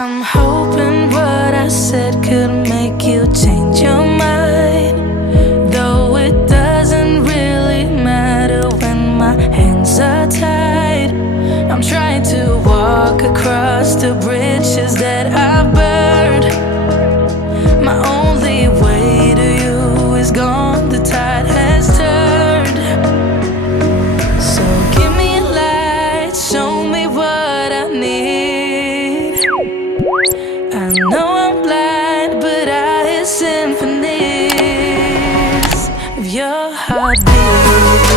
I'm hoping what I said could make you change your mind, though it doesn't really matter when my hands are tied. I'm trying to walk across the bridges that I've burned. My only way to you is gone, the tide has turned. So give me a light, show me what I need. I know I'm blind, but I hear symphonies of your heartbeat.